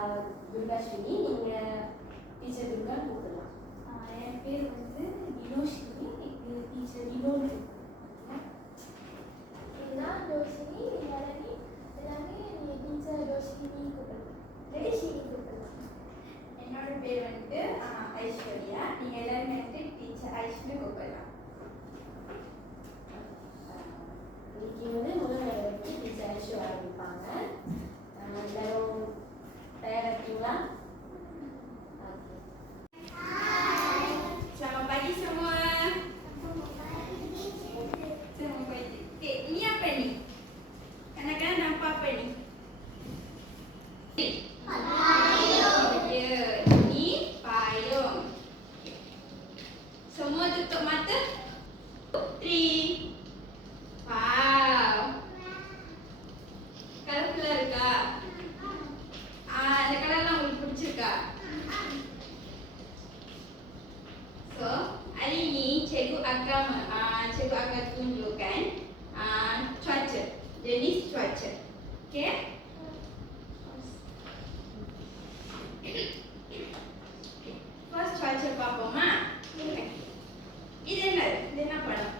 துர்காஸ்வினி. நீங்கள் டீச்சர் துர்கான்னு கூப்பிடலாம். என் பேர் வந்து வினோஷினி. டீச்சர் வினோன்னு. நான் ரோஷினி நளினி. எல்லாமே டீச்சர் ரோஷினி கூப்பிடலாம். ஷினி கூப்பிடலாம். என்னோட பேர் வந்து ஐஸ்வர்யா. நீங்கள் எல்லாருமே வந்து டீச்சர் ஐஸ்வர்யா கூப்பிடலாம். இன்னைக்கு வந்து முதல் வேலை வந்து டீச்சர் ஐஸ்வர்யா ஆரம்பிப்பாங்க. எல்லாரும் தயாராக இருக்கீங்களா? Selamat pagi semua. Selamat pagi. Okay, ini apa ni? Kanak-kanak nampak apa ni? Payung. Ya, ini payung. Semua tutup mata. 3. Wow. Colorful இருக்கா? இந்த கலர்லாம் உங்களுக்கு பிடிச்சிருக்கா? So, hari ini cikgu akan tunjukkan cuaca, jenis cuaca. Okay? First cuaca பார்ப்போமா? இது என்ன? இது என்ன படம்?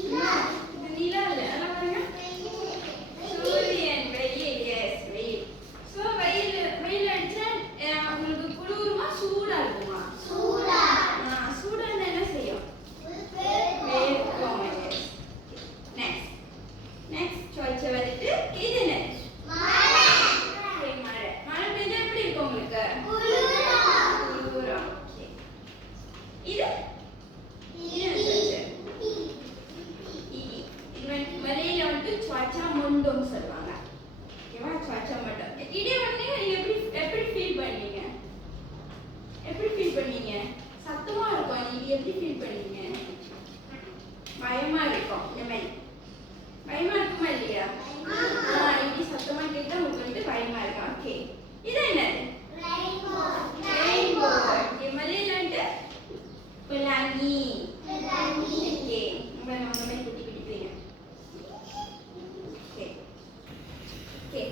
இது நிலா இல்ல. அத பாருங்க. சூரியன், வெயில். Yes, வெயில். So, வெயில் அடிச்சா உங்களுக்கு குளிருமா சூடா இருக்குமா? சூடா இருந்தா என்ன செய்யும்? வேர்க்கும். நெக்ஸ்ட் cuaca வந்துட்டு இது என்ன? மழை பெய்ஞ்சா எப்படி இருக்கும் உங்களுக்கு? குளிரும். Okay. இது மலையில வந்து cuaca mendung சொல்லுவாங்க. ஓகேவா? cuaca mendung. இதே வந்து நீங்க எப்படி ஃபீல் பண்ணுவீங்க? சத்தமா இருக்கும். நீங்க எப்படி ஃபீல் பண்ணுவீங்க? பயமா இருக்கும். இந்த மாதிரி பயமா இருக்குமா இல்லையா? இப்படி சத்தமா கேட்டா உங்களுக்கு வந்து பயமா இருக்கும். ஓகே, இது என்னது? ரெயின்போ. ஓகே, மலையில வந்து pelangi. ஓகே, நம்ம மாதிரி குட்டி குட்டி பிள்ளைங்க. ஓகே,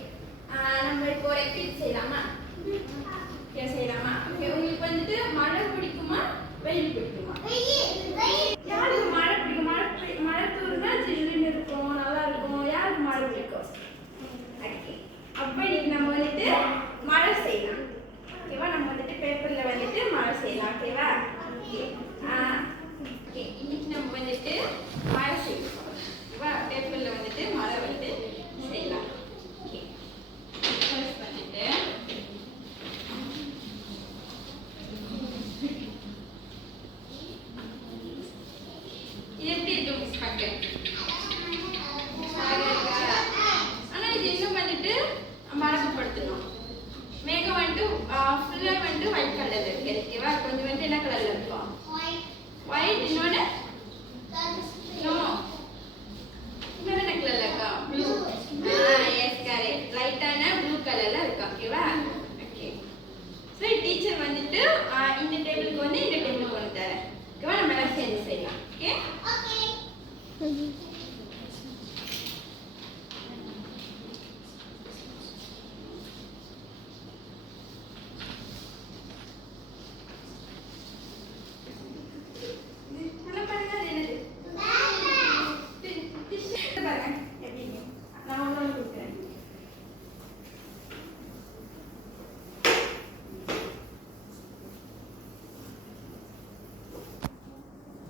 நம்ம இப்போ ஒரு ஆக்டிவிட்டி செய்யலாமா? ஓகே, உங்களுக்கு வந்துட்டு மழை பிடிக்குமா வெயில் பிடிக்குமா? யாருக்கு மழை பிடிக்கும்? மழை தூருனா ஜில்லுன்னு இருக்கும், நல்லா இருக்கும். யாருக்கு மழை பிடிக்கும்? ஓகே, அப்போ இன்னைக்கு நம்ம வந்துட்டு மழை செய்யலாம். ஓகேவா? நம்ம வந்துட்டு பேப்பர்ல வந்துட்டு மழை செய்யலாம். ஓகேவா? ஓகே, இன்னைக்கு நம்ம வந்துட்டு மழை செய்யலாம். ஓகேவா? பேப்பர்ல வந்துட்டு மழை வந்து செய்யலாம். ஓகே, ஃபர்ஸ்ட் வந்துட்டு இது எப்படி இருக்கு மிஸ் பார்க்க? ஆனா இது என்ன பண்ணிட்டு மரபுப்படுத்தணும். மேகம் வந்துட்டு ஃபுல்லா வந்துட்டு ஒயிட் கலர்ல இருக்கு. ஓகேவா? கொஞ்சம் வந்துட்டு என்ன கலர்ல இருக்கும்? ஒயிட். இன்னொன்னு என்ன கலர்ல இருக்கா? ப்ளூ. Yes, correct. லைட்டான ப்ளூ கலர்ல இருக்கு. ஓகேவா? ஓகே, ஸோ டீச்சர் வந்துட்டு இந்த டேபிளுக்கு வந்து இந்த டேபிளுக்கு வந்து தரேன். ஓகேவா? நம்ம எல்லாம் சேர்ந்து செய்யலாம். ஓகே? நல்லா பாருங்க. அது என்னது? பாருங்க எப்படி நான் ஒன்று கொடுக்குறேன்.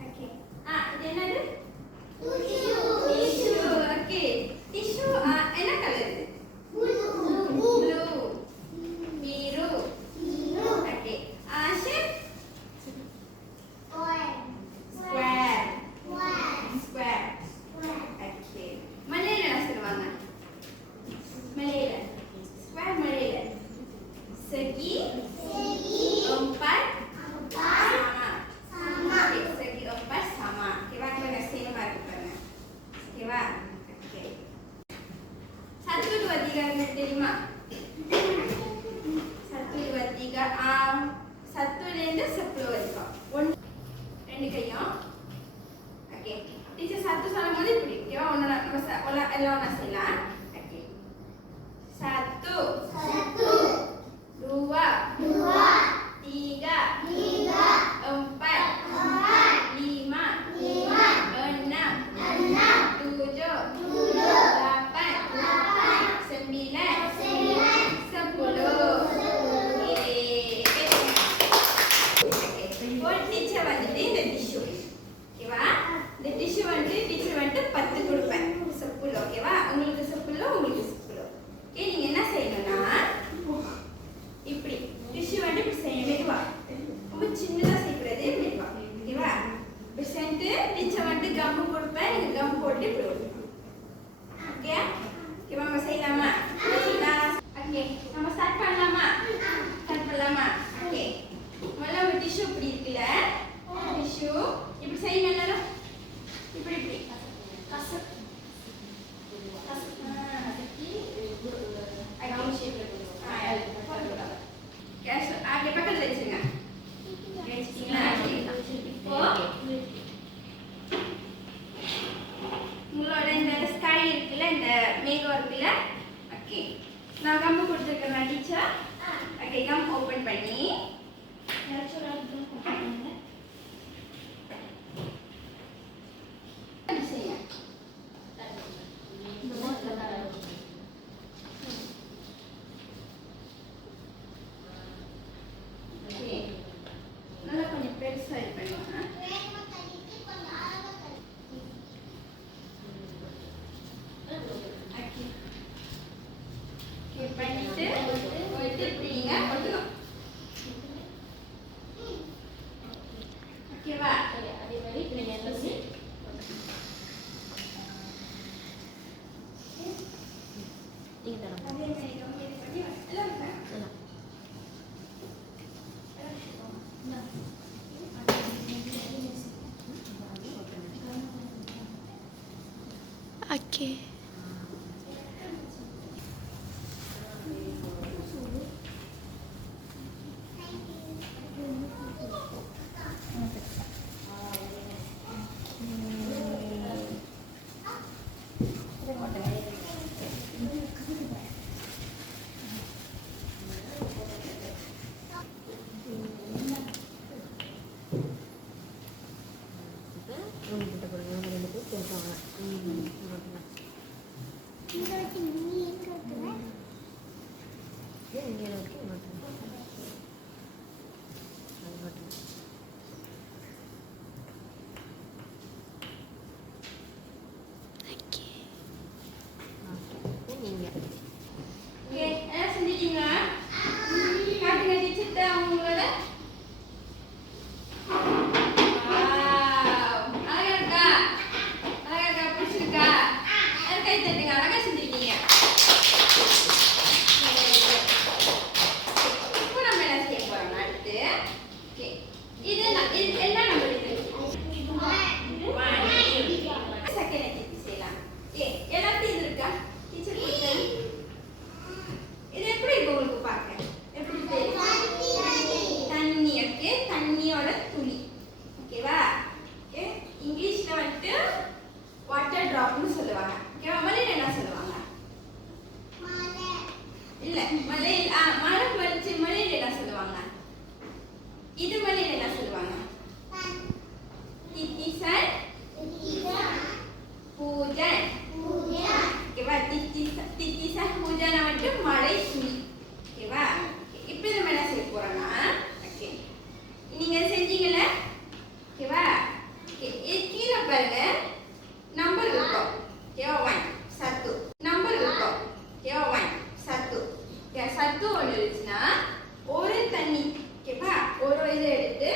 ஓகே, இது என்னது? டிஷ்யூ. ஓகே, டிஷ்யூ என்ன கலர் இது? Blue. Beer. Okay, shape? Square. Okay, மலையில என்ன சொல்லுவாங்க? மலையில ஸ்கொயர். மலையில segi, empat sama. Okay, segi empat sama. Okay, kita same lagi pakai. Okay, wah. Okay. 1, 2, 3 தெரியுமா? 1, 2, 3 1ல இருந்து 10 வரைக்கும். 1 2 கையும். ஓகே, டீச்சர் 1 சொல்லும்போது இப்படி. ஓகேவா? ஒண்ணு நம்ம எல்லாம் ஒண்ணா செய்யலாம். ஓகே, 1 ஓகே கம் ஓபன் பண்ணி யாராச்சும் ஒரு ஆள் தான் பண்ணுவாங்க. செய்யுங்க. இந்த மாதிரி தான் ஓகே நல்லா கொஞ்சம் பெருசா இது பண்ணுங்க. ஓகே ஓகே பண்ணிட்டு போயிட்டு இப்படிங்க ஒட்டணும். ஓகேவா? அதே மாதிரி நீங்க எல்லாமே நீங்க தரணும். அதே மாதிரி கம்மி பண்ணி எல்லாம் ஓகே ஓகே எல்லாம் செஞ்சிட்டீங்களா? காட்டுங்க டீச்சர்ட்ட அவங்களோட. அழகா இருக்கா? அழகா இருக்கா? பிடிச்சிருக்கா? எல்லாரும் கை தட்டுங்க. அழகா செஞ்சிருக்கீங்க. இப்போ நம்ம என்ன செய்ய போறோம் அடுத்து? ஓகே இது என்ன நம்பர் இது? 1 செகண்ட் எடுத்து செய்யலாம். ஓகே எல்லாத்தையும் இது இருக்கா? டீச்சர் கொடுத்தது இது எப்படி இருக்கு உங்களுக்கு பார்க்க? எப்படி தெரியும்? தண்ணி. ஓகே தண்ணியோட துளி. ஓகேவா? ஓகே இங்கிலீஷ்ல வந்துட்டு வாட்டர் டிராப்னு சொல்லுவாங்க. ஓகேவா? மலையில என்ன சொல்லுவாங்க? இல்ல மலையில மழை வச்சு மலையில என்ன சொல்லுவாங்க? இது மலையில என்ன சொல்லுவாங்க? தித்திசன் பூஜன். ஓகேவா? தித்திசன் பூஜன் வந்துட்டு மழை துளி. ஓகேவா? இப்போ நம்ம என்ன செய்ய போறோம்னா ஓகே நீங்க செஞ்சீங்கல்ல? ஓகேவா? ஓகே இது கீழே பாருங்க நம்பர் இருக்கும். ஓகேவா? 1 சத்து நம்பர் இருக்கும். ஓகேவா? 1 சத்து. ஓகே சத்து ஒன்று இருந்துச்சுன்னா ஒரு தண்ணி. ஓகேவா? ஒரு இதை எடுத்து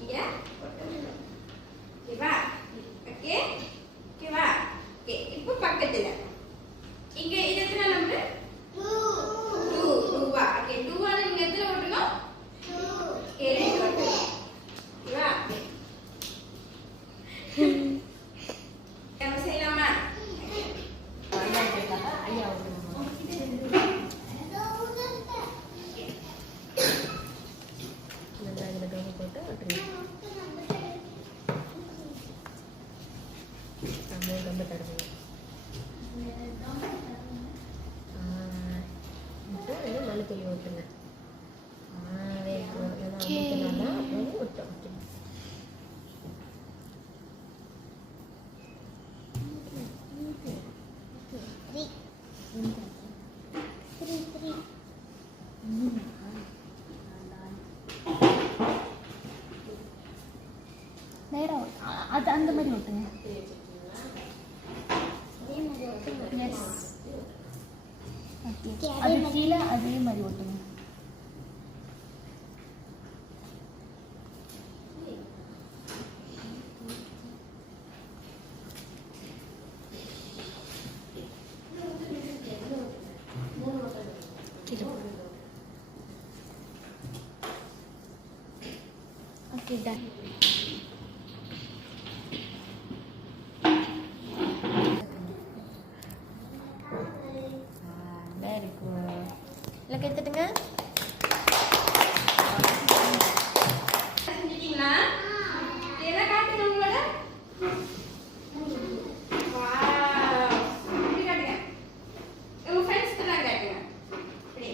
இங்க போட்டுக்கணும். ஓகேவா? ஓகே ஓகேவா? ஓகே இப்போ பக்கத்துல இங்க இது எத்தனை நம்பர்? 2 2வா? ஓகே 2வால நீங்க எத்தனை ஓட்டணும்? 2 ஓட்டணும். ஓகேவா? நம்ம செய்யலாமா? ஐயா போட்டு ரொம்ப தருவீங்க. மல்லி தூளி ஊற்றுங்க. ஊற்றினால அப்புறம் விட்டோம். நேரம் அது அந்த மாதிரி ஓட்டுங்க. அது கீழே அதே மாதிரி ஓட்டுங்க. Okay, done. Very good. Lagi எடுத்துட்டுங்க. செஞ்சிட்டீங்களா? எல்லாம் காட்டுங்க உங்களோட. வாவ். இப்படி காட்டுங்க. உங்க ஃப்ரெண்ட்ஸ்க்கு எல்லாம் காட்டுங்க. இப்படி.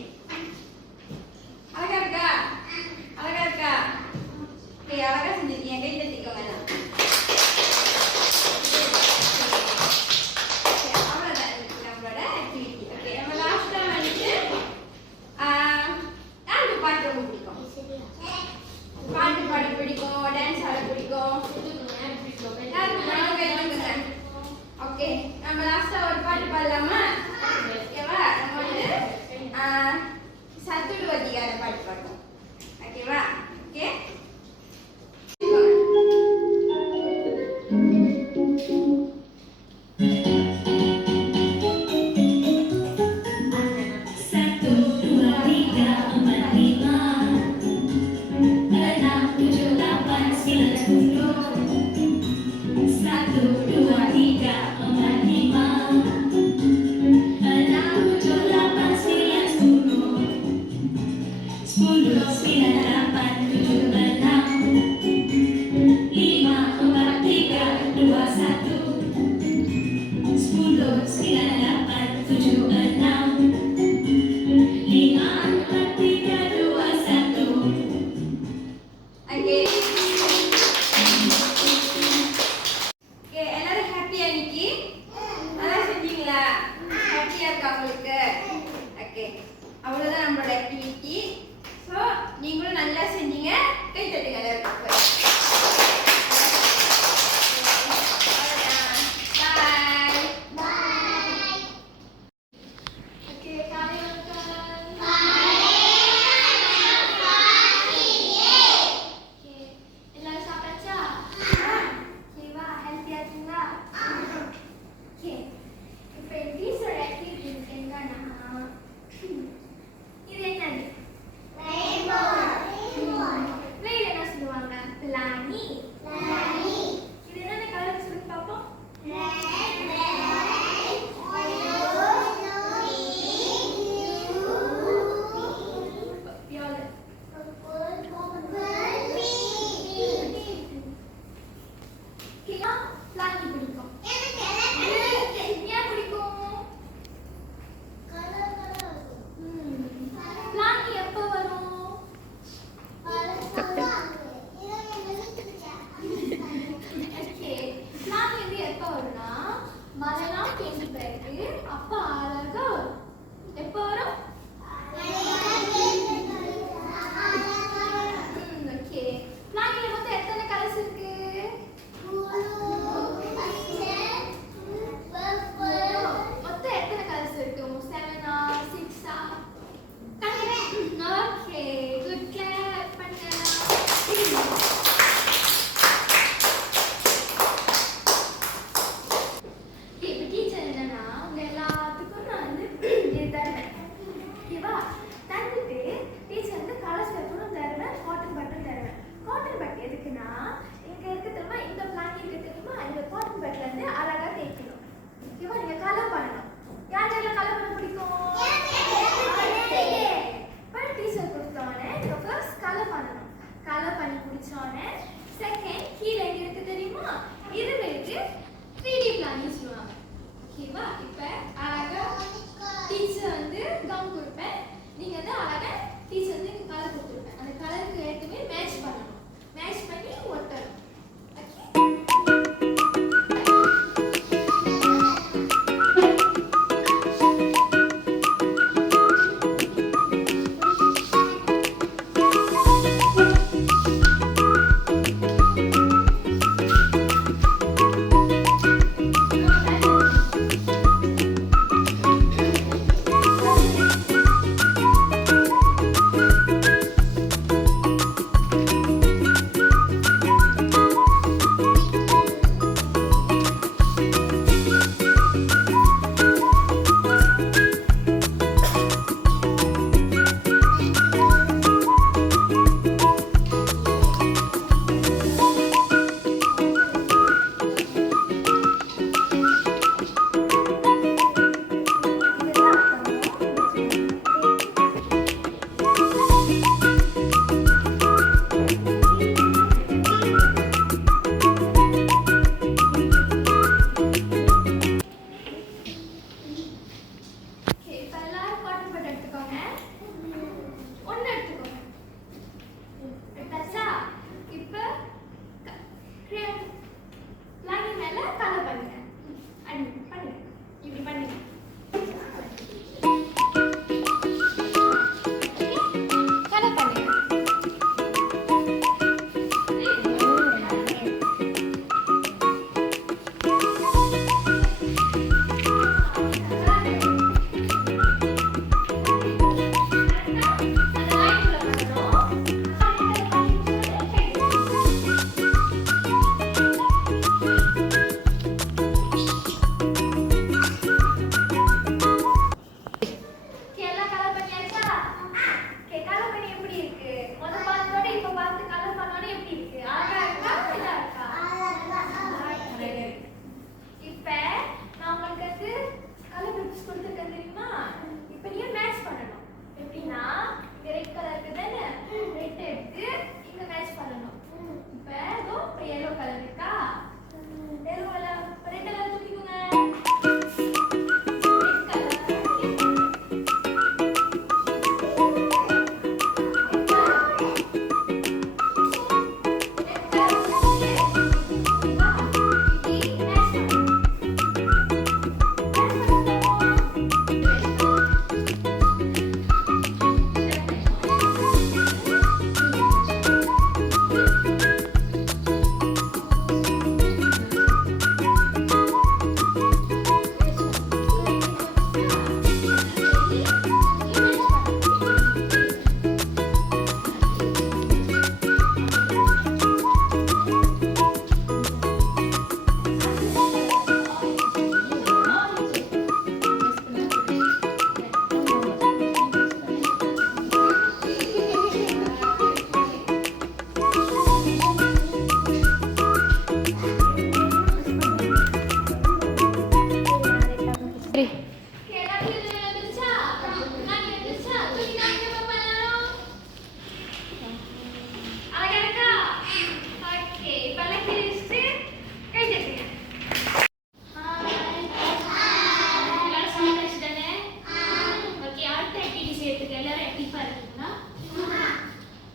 செய்யறதுக்கு எல்லாரும் ஆக்டிவா இருக்கீங்களா?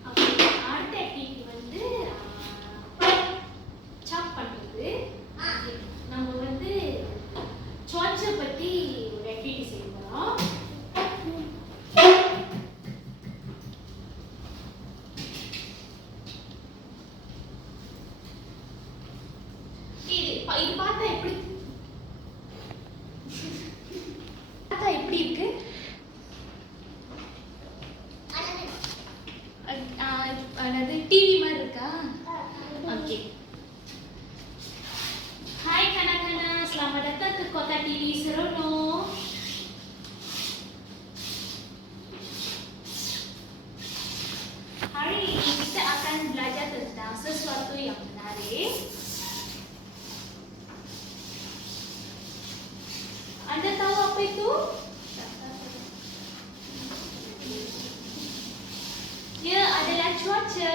Okay, அடுத்த ஆக்டிவிட்டி வந்து சாப் பண்றது. Okay, நம்ம வந்து சார்ட்ஸை பத்தி ஒரு ஆக்டிவிட்டி செய்ய போறோம். இது பார்த்தா எப்படி இருக்கு? அதாவது டிவி மாதிரி இருக்கா? Oke. Hai kanak-kanak, selamat datang ke Kota TV Serono. Hari ini kita akan belajar tentang sesuatu yang menarik. Anda tahu apa itu? Ya, adalah cuaca.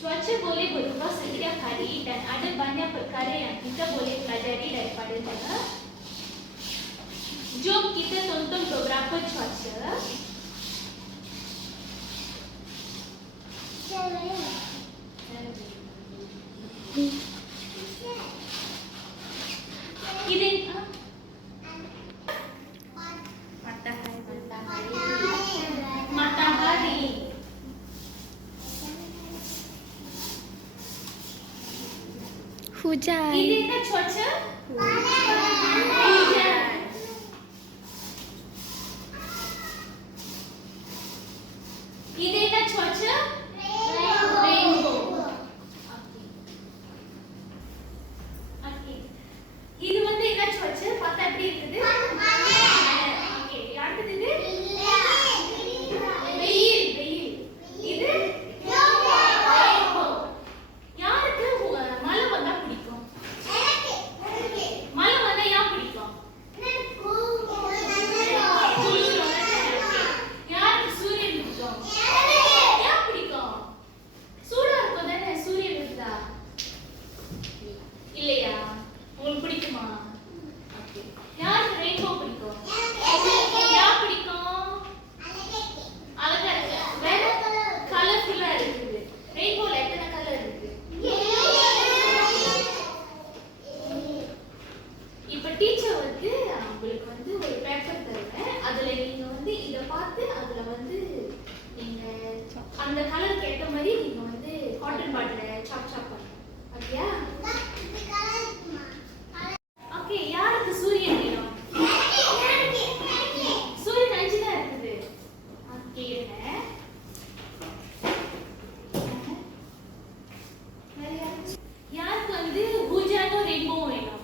Cuaca boleh berubah setiap hari dan ada banyak perkara yang kita boleh pelajari daripadanya. Jom kita tonton beberapa cuaca. Ini matahari. Hujan. Ini kan cuaca? Hujan. Ini kan cuaca? Rainbow. Okay. இது வந்து என்ன cuaca? பார்த்தா எப்படி இருக்குது? Okay, அடுத்தது இது? வெயில். இது? Rainbow. யாருக்கு மழை வந்தா பிடிக்கும்? மழை வந்தா ஏன் பிடிக்கும்? யாருக்கு சூரியன் பிடிக்கும்? ஏன் பிடிக்கும்? சூடா இருக்கும் தானே சூரியன் இருந்தா? இல்லையா? உங்களுக்கு பிடிக்குமா? Okay. யாருக்கு ரெயின்போ பிடிக்கும்? ஏன் பிடிக்கும்? அழகா இருக்கு. வேற கலர்ஃபுல்லா இருக்குது. ரெயின்போல எத்தனை கலர் இருக்கு? இப்ப டீச்சர் வந்து உங்களுக்கு வந்து ஒரு பேப்பர் தருவேன். அதுல நீங்க வந்து இத பார்த்து அதுல வந்து நீங்க அந்த கலருக்கு ஏத்த மாதிரி நீங்க வந்து காட்டன் பாட்ல சாப் பண்ணணும். ஓகேயா? ஓகே, யாருக்கு சூரியன் வேணும்? சூரியன் அஞ்சு தான் இருக்குது. ஓகே, யாருக்கு வந்து பூஜானும் ரெயின்போவும் வேணும்?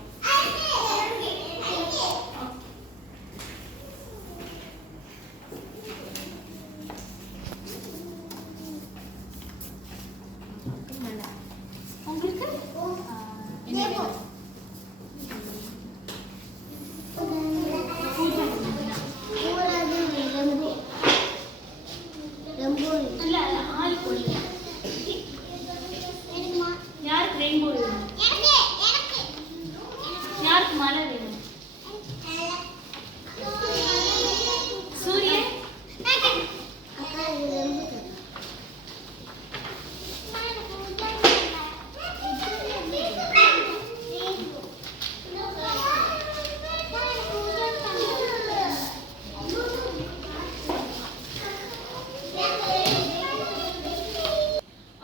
உங்களுக்கு என்ன வேணும்? இல்ல ஆள் கொள்ளு. யாருக்கு ரெயின்போ வேணும்? யாருக்கு மழை வேணும்? சூரியன்?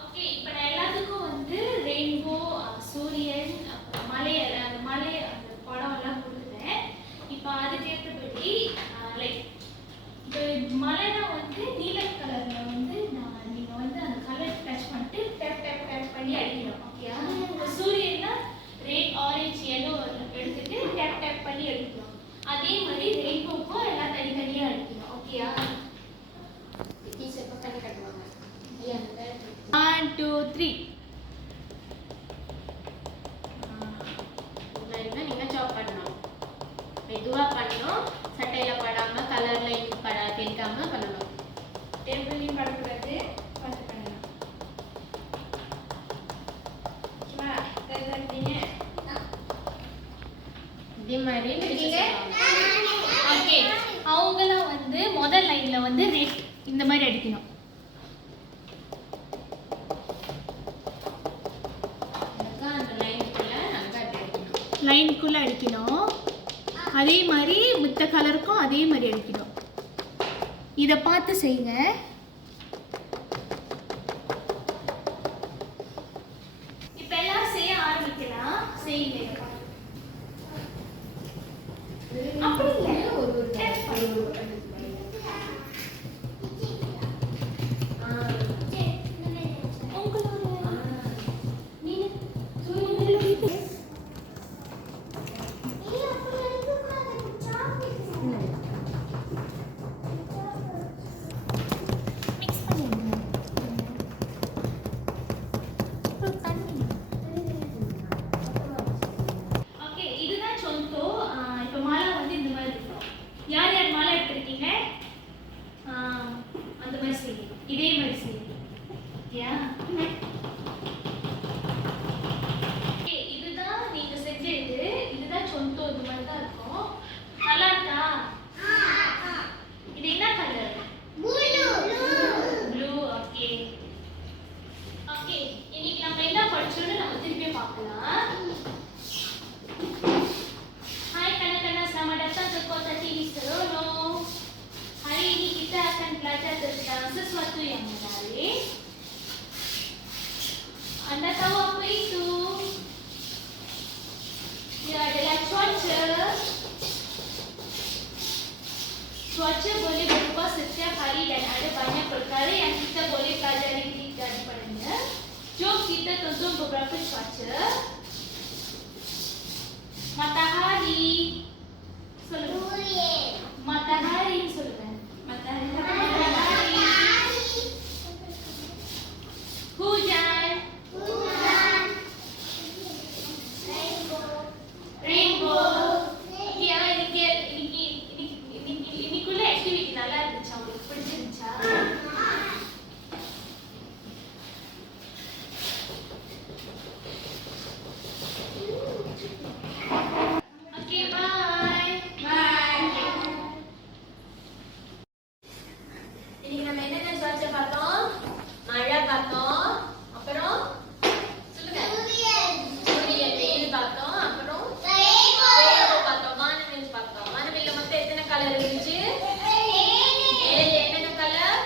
ஓகே, இப்போ நான் எல்லாத்துக்கும் வந்து ரெயின்போ, சூரியன், மலை அந்த படம் எல்லாம் கொடுத்துட்டேன். இப்போ அதுக்கேற்றபடி லைக் இப்போ மலைனா வந்து நீல கலர்ல வந்து நீங்க வந்து அந்த கலர் டச் பண்ணிட்டு டேப் பண்ணி அடிக்கணும். ஓகேயா? இப்போ சூரியன்னா ரெட், ஆரஞ்சு, எல்லோ எடுத்துட்டு டேப் பண்ணி அடிக்கணும். அதே மாதிரி ரெயின்போக்கும் எல்லாம் தனித்தனியா அடிக்கணும். ஓகேயா? டீச்சர் இப்போ பண்ணி கட்டுவாங்க. 1 2 3. நீங்க சாப் பண்ணணும். மெதுவா பண்ணணும். சட்டையில படாம கலர்ல தெளிக்காம பண்ணணும். டேபிள்லையும் படக்கூடாது. ஃபர்ஸ்ட் பண்ணணும். ஓகேவா? ரெடி? இதே மாதிரி இருக்கீங்க. ஓகே, அவங்களாம் வந்து முதல் லைன்ல வந்து ரெட் இந்த மாதிரி அடிக்கணும். அந்த லைனுக்குள்ள அடிக்கணும். அதே மாதிரி மித்த கலருக்கும் அதே மாதிரி அடிக்கணும். இதை பார்த்து செய்யுங்க. இப்ப எல்லாம் செய்ய ஆரம்பிக்கலாம். செய்யுங்க. அப்படி இல்லை, இதே மாதிரி செய்யணும். இதுதான் நீங்க செஞ்சது. இதுதான் சொந்தம். இது மாதிரி தான் இருக்கும். நல்லா இருக்கா? இது என்ன கலர்? ப்ளூ. ஓகே ஓகே, இன்னைக்கு நம்ம என்ன படிச்சோம்னு நம்ம திருப்பி பார்க்கலாம். Hai kanak-kanak, selamat datang ke Kota TV Serono. Hari ini kita akan belajar tentang sesuatu yang menarik. Anda tahu apa itu? Ia adalah cuaca. Cuaca boleh berubah setiap hari dan ada banyak perkara yang kita boleh pelajari daripadanya. Jom kita tonton beberapa cuaca. Matahari. சொல்லுங்க. Matahari சொல்லுங்க. Matahari. Hujan. Rainbow. இன்னைக்குள்ள activity நல்லா இருந்துச்சா? உங்களுக்கு பிடிச்சிருந்துச்சா? Okay, பாய். இன்னைக்கு நம்ம என்னென்ன சுவாட்சை பார்த்தோம்? மழை பார்த்தோம். அப்புறம் சொல்லுங்க. சூரியன் வெயில் பார்த்தோம். அப்புறம் rainbow பார்த்தோம். வானவில் பார்த்தோம். வானவில்ல மொத்தம் எத்தனை கலர் இருந்துச்சு? 7. என்னென்ன கலர்?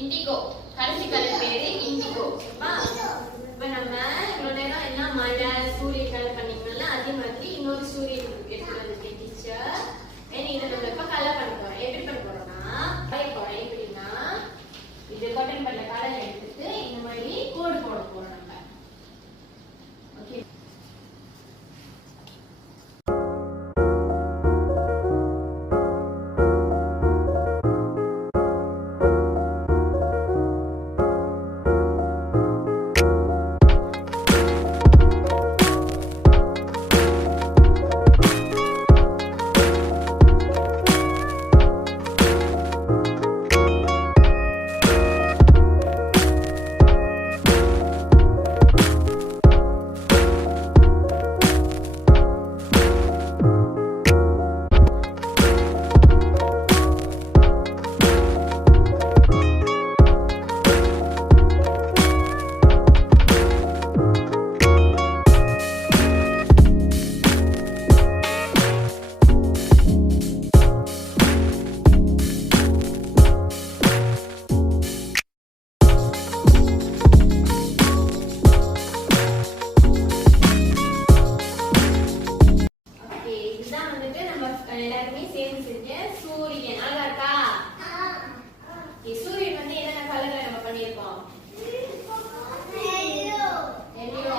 இண்டிகோ. கடைசி கலர் பேரு இண்டிகோ. இப்ப நம்ம இவ்வளவு நேரம் என்ன மழை சூரியன் கலர் பண்ணீங்கல்ல, அதே மாதிரி இன்னொரு சூரியன் எடுத்து வந்து டீச்சர் இதை நம்ம இப்ப கலர் பண்ண போறோம். எப்படி பண்ண போறோம்னா வரைய போறோம். எப்படின்னா இது காட்டன் பண்ண கலர் எடுத்துட்டு இந்த மாதிரி கோடு போட போறோம் நம்ம. ஓகே, இதுதான் வந்துட்டு நம்ம எல்லாருமே சேர்ந்து செஞ்ச சூரியன். அழகா இருக்கா? சூரியன் வந்து என்னென்ன கலர்ல நம்ம பண்ணியிருக்கோம்? எல்லோ.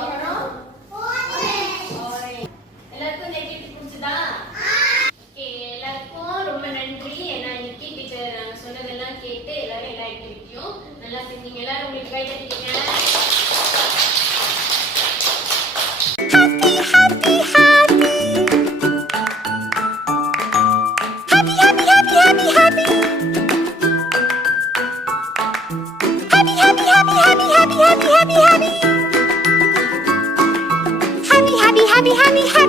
அப்புறம் எல்லாருக்கும் இந்த ஆக்டிவிட்டி பிடிச்சதா? ஓகே, எல்லாருக்கும் ரொம்ப நன்றி. ஏன்னா இன்னைக்கு டீச்சர் நாங்க சொன்னதெல்லாம் கேட்டு எல்லாரும் எல்லா ஆக்டிவிட்டியும் நல்லா செஞ்சீங்க. எல்லாரும் உங்களுக்கு கை தட்டிட்டீங்க. happy, happy, happy, happy, happy, happy, happy.